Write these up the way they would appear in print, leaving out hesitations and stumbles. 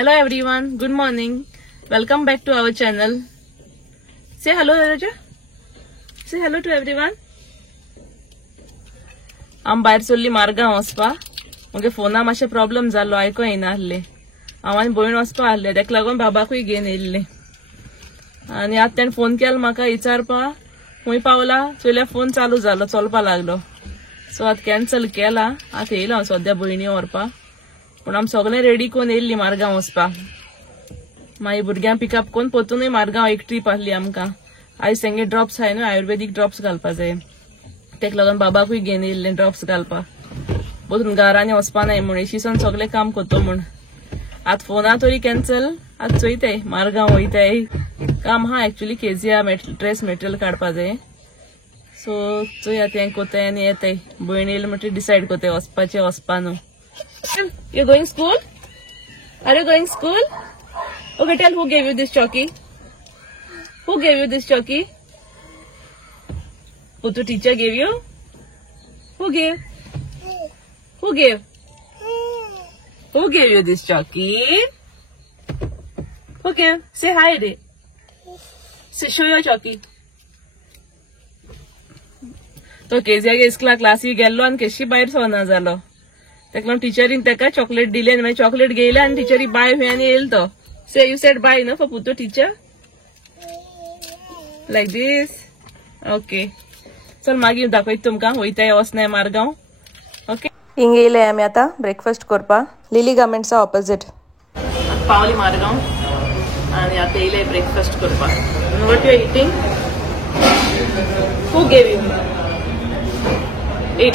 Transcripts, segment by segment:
Hello everyone, good morning. Welcome back to our channel. Say hello Raja. Say hello to everyone. आम भायर सरली मारगांव वचपा मुगे फोना मातशे प्रॉब्लम जालो आयको येना आहले हांव आनी भयण वचपा आहले तेका लागून बाबाकूय घेवन येयल्ले आनी आतां तेणें फोन केलो म्हाका विचारपा खूंय पावला चोयल्या फोन चालू जालो चलपा लागलो सो आतां कॅन्सल केला आतां येयलो हांव सद्या भयणी व्हरपा पूण आमी सगळें रेडी करून येयल्लीं मारगांव वचपाक मागीर भुरग्यांक पिकअप करून पोतूनय मारगांव एक ट्रीप आहली आमकां आयज तेंगे ड्रॉप्स आहाय न्हू आयुर्वेदीक ड्रॉप्स घालपा जाय तेका लागून बाबाकूय घेवन येयल्लें ड्रॉप्स घालपाक बोथून घरांनी वचपा नाय म्हूण एशीसन सगळें काम कोतो म्हूण आतां फोना तरी कॅन्सल आतां चोयताय मारगांव वयताय काम हा एक्चुअली केजिया ड्रेस मटेरियल काडपा जाय सो चोय आतां हें कोताय आनी येताय भयण येयली म्हणटरी डिसायड कोताय वचपाचें वचपा न्हू You're going school? Are you going school? Okay, tell who gave you this chalky? Who gave you this chalky? Putu teacher gave you? Who gave? Who gave? Who gave you this chalky? Who gave? Say hi, Ray. Say, show your chalky. तो Kezia गे इसकला classy गेल्लो आनी केशी भायर सोना जालो तेका लागून टिचरीन तेका चॉकलेट दिले आनी मागीर चॉकलेट घेयले आनी टिचरी बाय खंय आनी येयलो तो से यू सेड बाय न्हू फॉर पुतो टीचर लायक दीस ओके चल मागीर दाखयता तुमकां वयताय वचनाय मारगांव ओके हिंग येयले आमी आतां ब्रेकफास्ट करपा लिली गार्मेंट्सा ऑपोजीट पावली मारगांव आनी आतां येयले ब्रेकफास्ट करपा what you are eating who gave you it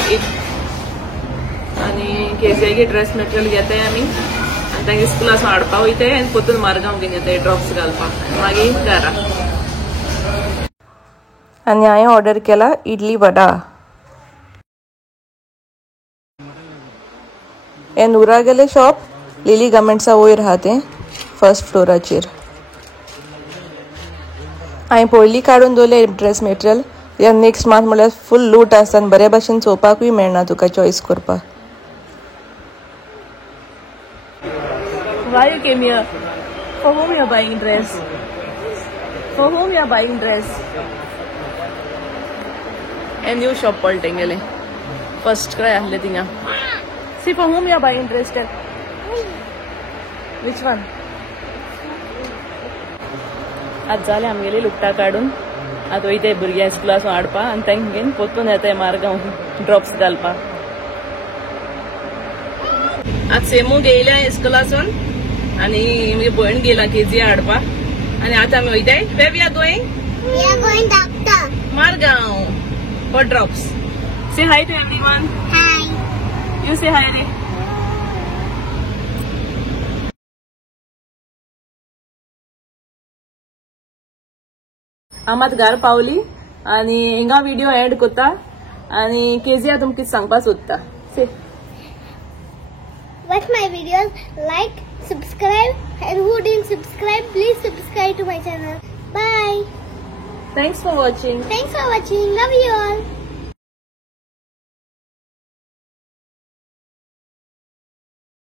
आनी केजियागे ड्रेस मटेरियल घेताय आमी आनी तांगे स्कुलासून हाडपा वयताय आनी पोतून मारगांव घेवन येताय ड्रॉप्स घालपाक मागीर घरा आनी हांवें ऑर्डर केला इडली वडा हें नुरा गेले शॉप लिली गार्मेंट्सा वयर आहा तें फर्स्ट फ्लोराचेर हांवें पयलीं काडून दवरले ड्रेस मटेरियल या नेक्स्ट मंथ म्हळ्यार फूल लूट आसता आनी बरे भाशेन चोवपाकूय मेळना तुका चॉयस करपाक Why you came here? For whom you are buying dress? For whom you are buying dress? A new shop poltengele. First cry ahle tinga. See for whom you are buying dress tell. Which one? आज जाले आमगेली लुकटा काडून आतां वयताय भुरग्यां स्कुलासून हाडपा आनी तांकां घेवन पोतून येताय मारगांव ड्रॉप्स घालपाक आज सेमू गेयल्या स्कुलासून आनी म्हजी भयण गेला केजिया हाडपा आनी आतां आमी वयताय where we are going Margao for drops say hi to everyone hi you say hi रे आम आतां घर पावली आनी हिंगा व्हिडिओ एंड कोत्ता आनी केजिया तुमकां कितें सांगपा सोदता से Watch my videos, like, subscribe, and who didn't subscribe, please subscribe to my channel. Bye. Thanks for watching. Thanks for watching. Love you all.